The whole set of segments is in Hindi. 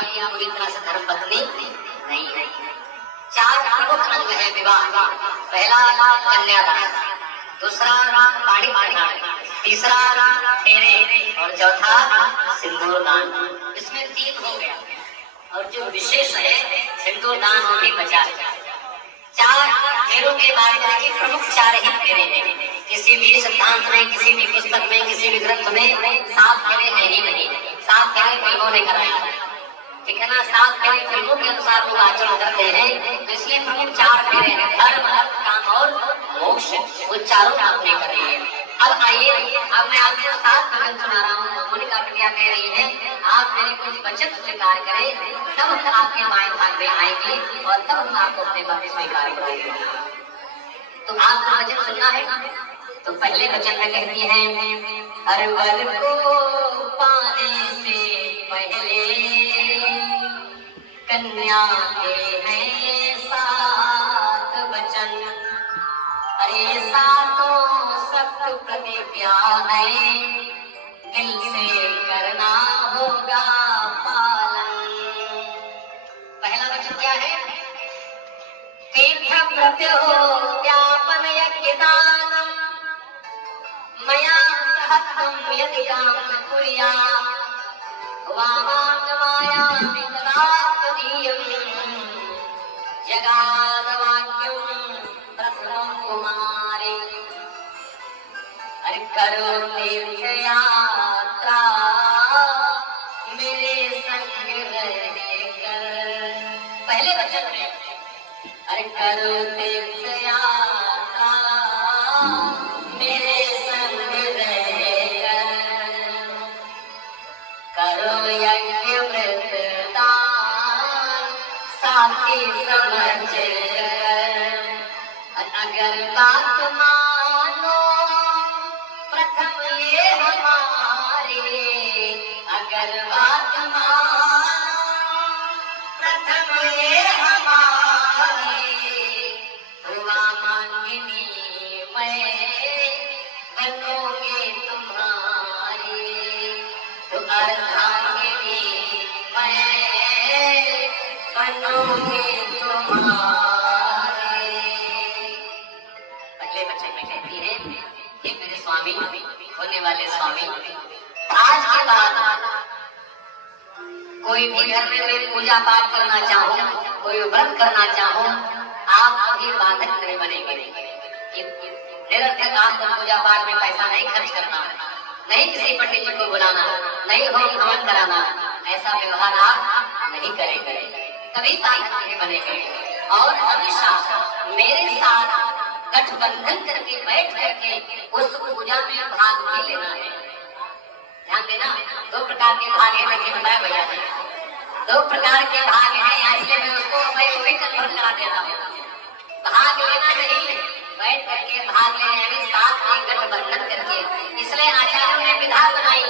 आपकी पूरी तरह से धर्म पत्नी नहीं है। चार प्रमुख अंग है विवाह। पहला कन्यादान, दूसरा पाणी प्रदान, तीसरा फेरे और चौथा सिंदूरदान। इसमें 3 हो गया और जो विशेष है सिंदूरदान वो भी बचा है। 4 फेरों के बाद के प्रमुख 4 ही फेरे हैं। किसी भी सिद्धांत में, किसी भी पुस्तक में, किसी भी ग्रंथ में 7 फेरे है ही नहीं। 7 फेरे फिल्मों ने कराया, ठीक है ना। 7 फेरे फिल्मों के अनुसार लोग आचरण करते हैं, तो इसलिए प्रमुख 4 फेरे हैं, धर्म, अर्थ, काम और मोक्ष। वो चारों आपने कर रही है। अब आइए, अब मैं आपको 7 भजन सुना रहा हूँ। मोनिका बिटिया कह रही है आप मेरे कुछ वचन स्वीकार करें, तब आपके माए भाग में आएंगे और तब हम आपको अपने पति स्वीकार करेंगे। तो आपको वचन सुनना है। तो पहले वचन में कहती है, हर वर को पाने से पहले कन्या के हैं 7 वचन। अरे सातों सख्त प्रतिज्ञा है, दिल से करना होगा पालन। पहला वचन क्या है? तीर्थ प्रत्योद्यापन यज्ञ दानम मया सहत्वं यदि काम कुर्यात् वामांगमाया वितरात्तदीयं जगादवाक्यं प्रथमं कुमारे। अरे करो तीर्थ यात्रा मेरे संग रहकर। पहले वचन में अरे करो तीर्थ यात्रा मेरे संग रहकर, करो यज्ञ व्रत दान साथी समझ कर। अगर बात मानो प्रथम ये हमारे, अगर बात मानो प्रथम ये हमारे, दुआ मांगनी मैं बनोगे तुम्हारी, तो अर्धांगिनी मैं बनोगे तुम्हारे। पहले बच्चे में कहती है, ये मेरे स्वामी, होने वाले स्वामी, आज के बाद कोई भी घर में मैं पूजा पाठ करना चाहूँ, कोई व्रत करना चाहूँ, आप कभी बाधक नहीं बनेंगे। निरर्थक आपको पूजा पाठ में पैसा नहीं खर्च करना, नहीं किसी पंडित जी को बुलाना, नहीं होम हवन कराना, ऐसा व्यवहार आप नहीं करेंगे, कभी बाधक नहीं बनेंगे। और हमेशा मेरे साथ गठबंधन करके बैठ करके उस पूजा में भाग भी लेना है। ध्यान देना, 2 प्रकार के भाग हैं, देखिए बताया भैया ने 2 प्रकार के भाग हैं, इसलिए मैं उसको मैं वही कन्फर्म करा देता हूँ। भाग लेना नहीं, बैठ करके भाग लेना, यानी साथ में गठबंधन करके। इसलिए आचार्यों ने विधा बनाई,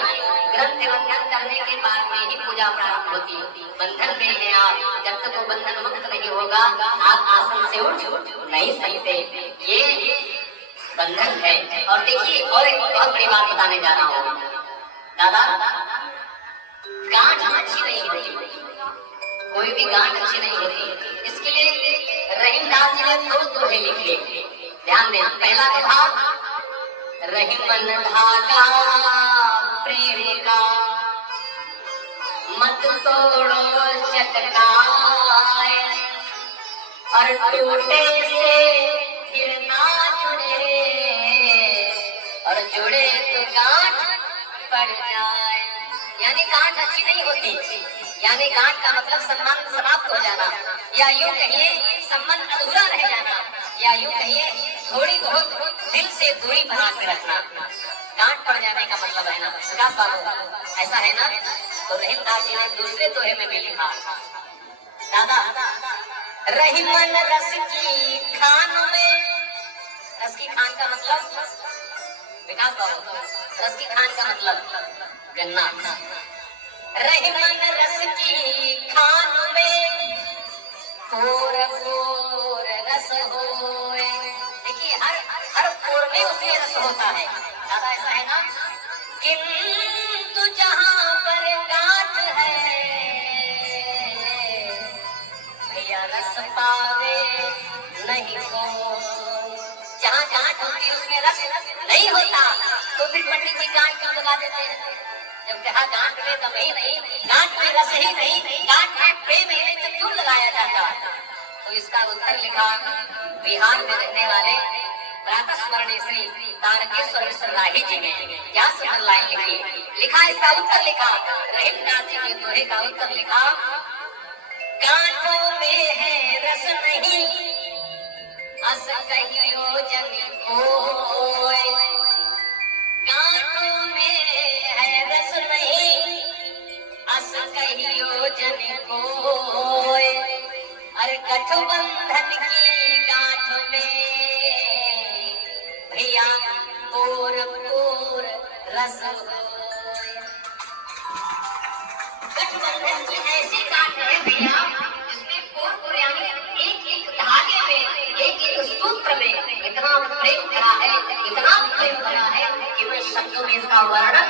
ग्रंथ बंधन करने के बाद में ही पूजा प्रारंभ होती है। बंधन में है आप, जब तक वो बंधन मुक्त नहीं होगा आप आसन से उठ नहीं सकते, ये बंधन है। और देखिए, और एक बहुत बड़ी बात बताने जा रहा हूँ दादा, गांठ अच्छी नहीं होती, कोई भी गांठ अच्छी नहीं होती। इसके लिए रहीमदास जी ने 2 दोहे लिखे, ध्यान देना। पहला दोहा, रहीमन धागा प्रेम का मत तोड़ो चटकाए, और टूटे से फिर ना जुड़े, और जुड़े तो गांठ पड़ जाए। यानी गांठ अच्छी नहीं होती, यानी गांठ का मतलब संबंध समाप्त हो जाना, या यूं कहिए संबंध अधूरा रह जाना, या यूं कहिए थोड़ी बहुत दिल से दूरी बना के रखना। गांठ पड़ जाने का मतलब है ना, विकास बाबू ऐसा है ना। तो रहीमदास जी ने दूसरे दोहे में भी लिखा, दादा रहीमन रस की खान में, रस की खान का मतलब विकास बाबू, रस की खान का मतलब गन्ना। रहीमन रस की खान में पोर पोर रस होए। देखिए हर पोर में उसमें रस होता है, दादा ऐसा है ना। किंतु जहाँ पर गांठ है रस पावे नहीं हो। जहाँ गांठ होती उसमें रस नहीं होता तो फिर पंडित जी गांठ क्यों लगा देते हैं? जब कहा गांठ में दम ही नहीं, गांठ में रस ही नहीं, गांठ में प्रेम ही नहीं, तो क्यों लगाया जाता? तो इसका उत्तर लिखा बिहार में रहने वाले प्रातः स्मरणीय श्री तारकेश्वर मिश्र राही जी ने। क्या सुंदर लाइन लिखी, लिखा इसका उत्तर लिखा, रहीमदास जी के दोहे का उत्तर लिखा। गांठों में है रस नहीं, अस कहियो जन कोय। गांठों में है रस नहीं, अस कहियो जन कोय। अरे गठबंधन की गांठ में भैया पोर पोर रस होय। गठबंधन की ऐसी गांठ है भैया जिसमें पोर पोर यानी एक एक धागे में, एक एक सूत्र में इतना प्रेम भरा है, इतना प्रेम भरा है कि मैं शब्दों में इसका वर्णन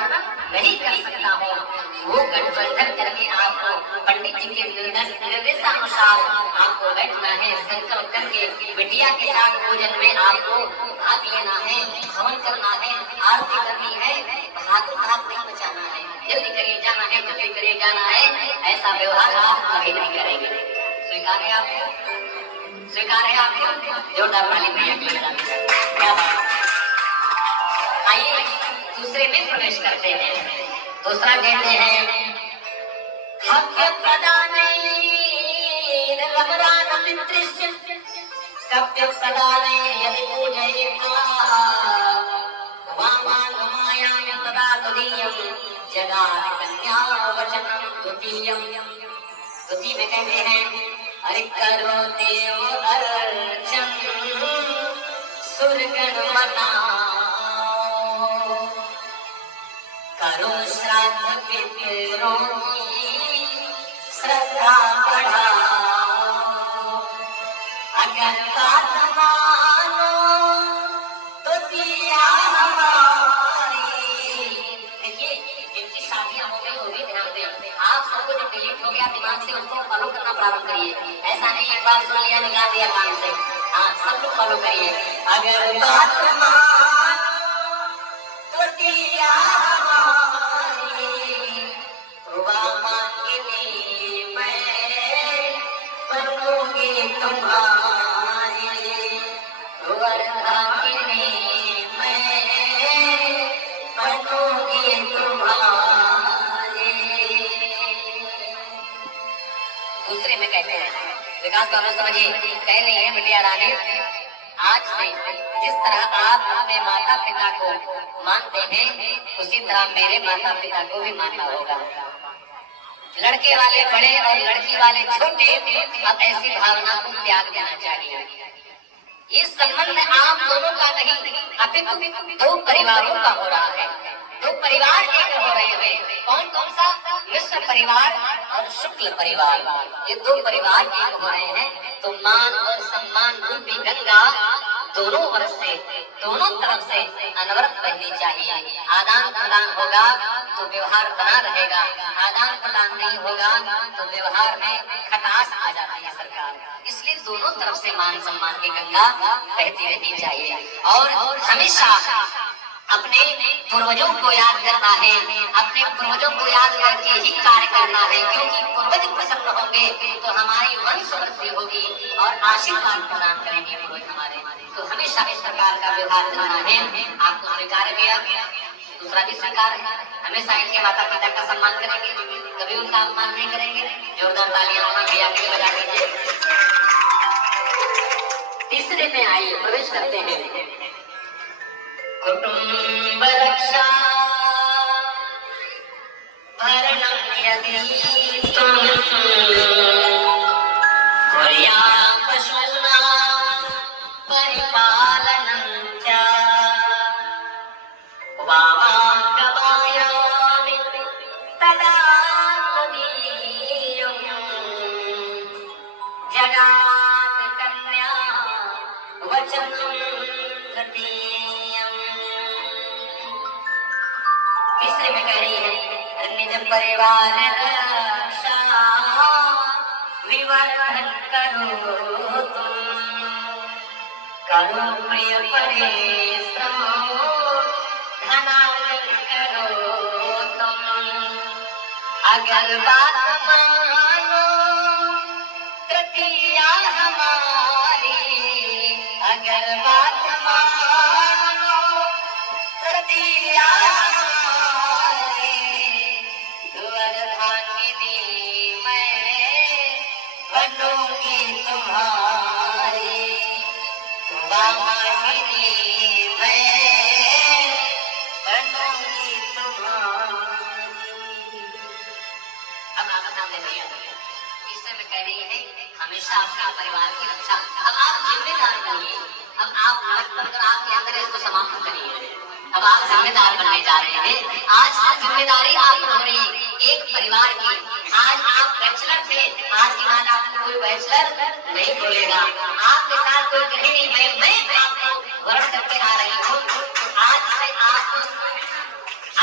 नहीं कर सकता हूँ। वो गठबंधन करके आपको पंडित जी के निर्देशानुसार आपको बैठना है, संकल्प करके बिटिया के साथ भोजन में आपको भाग लेना है, हवन करना है, आरती करनी है, भाग नहीं बचाना है, जल्दी करिए जाना है, जल्दी करिए जाना है। ऐसा व्यवहार आप कभी नहीं करेंगे। स्वीकार है आपको? स्वीकार है आपको? जोरदार ताली भैया। क्या बात। आइए दूसरे में प्रवेश करते हैं। दूसरा कहते हैं हव्य प्रदाने रमरान पितृस्य कव्य प्रदाने यदि पूजयेता वामानमायामि तदा तदीयं जगाद कन्या वचनं द्वितीयं। द्वितीय में कहते हैं अरे करो देव अर्चन सुरगण मनाओ, करो श्राद्ध पितरों की श्रद्धा बढ़ाओ। अगर बात मानो तो दिया हमारी। देखिए जिनकी शादियां हो गई वो भी ध्यान दें। आप सबको जो डिलीट हो गया दिमाग से उसको फॉलो करना प्रारंभ करिए। ऐसा नहीं एक बार सुन लिया निकाल दिया कान से। हाँ सब लोग फॉलो करिए। अगर बात मानो तो दिया दूसरे में कहते हैं विकास बाबू समझिए, कह रही है बिटिया रानी आज से जिस तरह आप अपने माता पिता को मानते हैं उसी तरह मेरे माता पिता को भी मानना होगा। लड़के वाले बड़े और लड़की वाले छोटे, अब ऐसी भावना को त्याग देना चाहिए। ये संबंध आप दोनों का नहीं अपितु दो परिवारों का हो रहा है। दो परिवार एक हो रहे हैं। कौन कौन सा? मिश्र परिवार और शुक्ल परिवार। ये दो परिवार एक हो रहे हैं तो मान और सम्मान रूपी गंगा दोनों वर्ष से दोनों तरफ से अनवरत रहनी चाहिए। आदान प्रदान होगा तो व्यवहार बना रहेगा, आदान प्रदान नहीं होगा तो व्यवहार में खटास आ जाती है सरकार। इसलिए दोनों तरफ से मान सम्मान की गंगा बहती रहनी चाहिए। और हमेशा अपने पूर्वजों को याद करना है, अपने पूर्वजों को याद करके ही कार्य करना है, क्योंकि पूर्वज प्रसन्न होंगे तो हमारी वंश वृद्धि होगी और आशीर्वाद प्रदान करेंगे पूर्वज हमारे। तो हमेशा इस प्रकार का व्यवहार करना है। आपको स्वीकार किया, दूसरा भी स्वीकार है। हमेशा इनके माता पिता का सम्मान करेंगे, कभी उनका अपमान नहीं करेंगे। जोरदार तालियां भैया के लिए बजा दीजिए। तीसरे में आइए प्रवेश करते हैं। कुटुंब रक्षा भरणं यदि तुम कुर्या पशूनां परिपालनं च वामागमायामि तदा तदीयं जगात् कन्या वचनं तृतीयम्। तीसरे में कह रही है निज परिवार रक्षा वर्धन करो तुम, करो प्रिय परिश्रम धनार्जन करो तुम। अगर बात मानो तृतीया हमारी, अगर बात मानो तृतीया हमारी, तो अर्धांगिनी मैं बनूंगी तुम्हारी, वामांगिनी मैं बनूंगी तुम्हारी। अब आप बता देंगे इससे मैं कह रही है हमेशा अपने परिवार की रक्षा। अब आप जिम्मेदार बनिए, अब आप अगर आपके अंदर इसको समाप्त करिए। अब आप जिम्मेदार बनने जा रहे हैं। आज से जिम्मेदारी आप हो रही है एक परिवार की। आज आप बैचलर थे, आज के बाद आपको कोई बैचलर नहीं बोलेगा। आपके साथ कोई गृहिणी है, मैं आपको वर्ण करके आ रही हूँ। आज से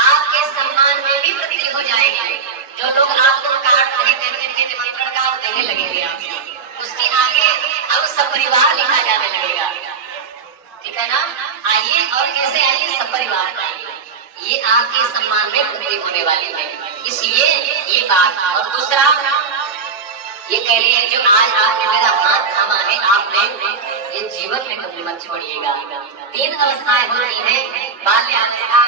आपके सम्मान में भी वृद्धि हो जाएगी। जो लोग आपको कार्ड नहीं देते थे, निमंत्रण कार्ड देने लगेंगे आप, उसके आगे अब सपरिवार लिखा जाने लगेगा। ठीक है ना? आइए और कैसे आइए, सपरिवार आइए। ये आपके सम्मान में वृद्धि होने वाली है, इसलिए ये बात। और दूसरा ये कह रही है जो आज आपने मेरा हाथ थामा है, आपने ये जीवन में कभी मत छोड़िएगा। 3 अवस्थाएं होती हैं, बाल्यावस्था,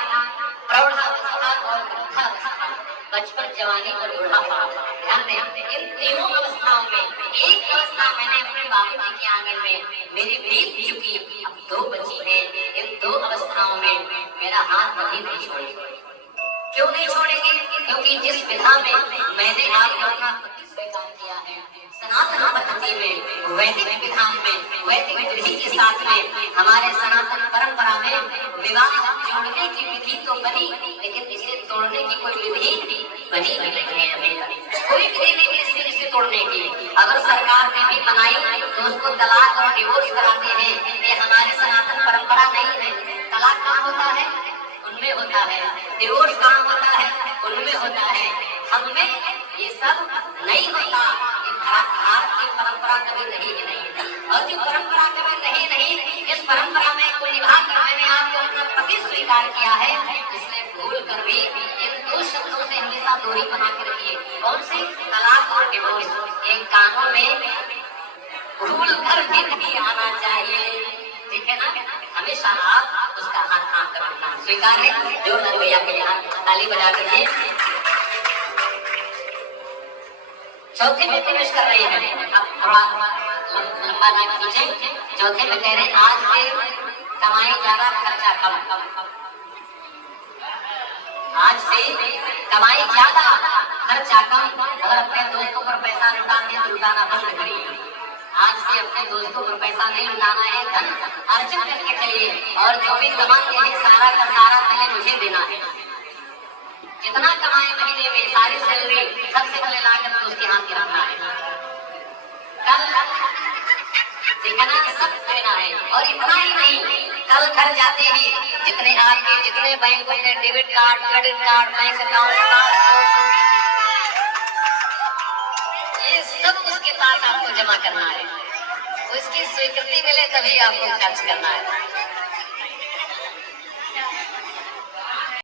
प्रौढ़ावस्था और वृद्धावस्था, बचपन, जवानी और बुढ़ापा। ध्यान दें, इन तीनों अवस्थाओं में एक अवस्था मैंने अपने बाबूजी के आंगन में मेरी बीत चुकी, अब 2 बची है। इन 2 अवस्थाओं में मेरा हाथ कभी नहीं छोड़ेगा। क्यों नहीं छोड़ेंगे? क्योंकि जिस विधा में मैंने आपको अपना पति स्वीकार किया है, सनातन पद्धति में, वैदिक विधान में, वैदिक विधि के साथ में, हमारे सनातन परंपरा में विवाह जोड़ने की विधि तो बनी, लेकिन इसे तोड़ने की कोई विधि बनी भी नहीं है। अभी कोई विधि नहीं है इसे तोड़ने की। अगर सरकार ने भी बनाई तो उसको तलाक और डिवोर्स कराते हैं। ये हमारे सनातन परंपरा नहीं है। तलाक कहाँ होता है? उनमें होता है। डिवोर्स कहाँ होता है? उनमें होता है। हममें ये सब नहीं होता। भारत की परंपरा कभी रही ही नहीं, और जो परंपरा कभी रही नहीं, इस परंपरा में को निभा कर मैंने आपको अपना पति स्वीकार किया है। इसलिए भूल कर भी इन 2 शब्दों से हमेशा दूरी बना के रखिए। कौन से? तलाक और डिवोर्स। एक कानों में भूल कर भी नहीं आना चाहिए। ठीक है ना? हमेशा आप उसका हाथ थाम कर रखना। स्वीकार है? जोरदार भैया के लिए हाथ ताली बजा करिए। चौथे में प्रवेश कर रही है। अब थोड़ा लंबा ना खींचे। चौथे में कह रहे हैं आज से कमाई ज्यादा, खर्चा कम। आज से कमाई ज्यादा, खर्चा कम। अगर अपने दोस्तों पर पैसा लुटाते हैं तो लुटाना बंद करिए। आज से अपने दोस्तों पर पैसा नहीं लुटाना है, धन अर्जित करके चलिए। और जो भी कमाते हैं सारा का सारा पहले मुझे देना है। जितना कमाए महीने में सारी सैलरी सबसे पहले लाकर उसके हाथ में रखना है। कल ठीक है ना? सब देना है। और इतना ही नहीं, कल घर जाते ही जितने आपके जितने बैंकों में debit card, credit card, bank account, ये सब उसके पास आपको जमा करना है। उसकी स्वीकृति मिले तभी आपको खर्च करना है।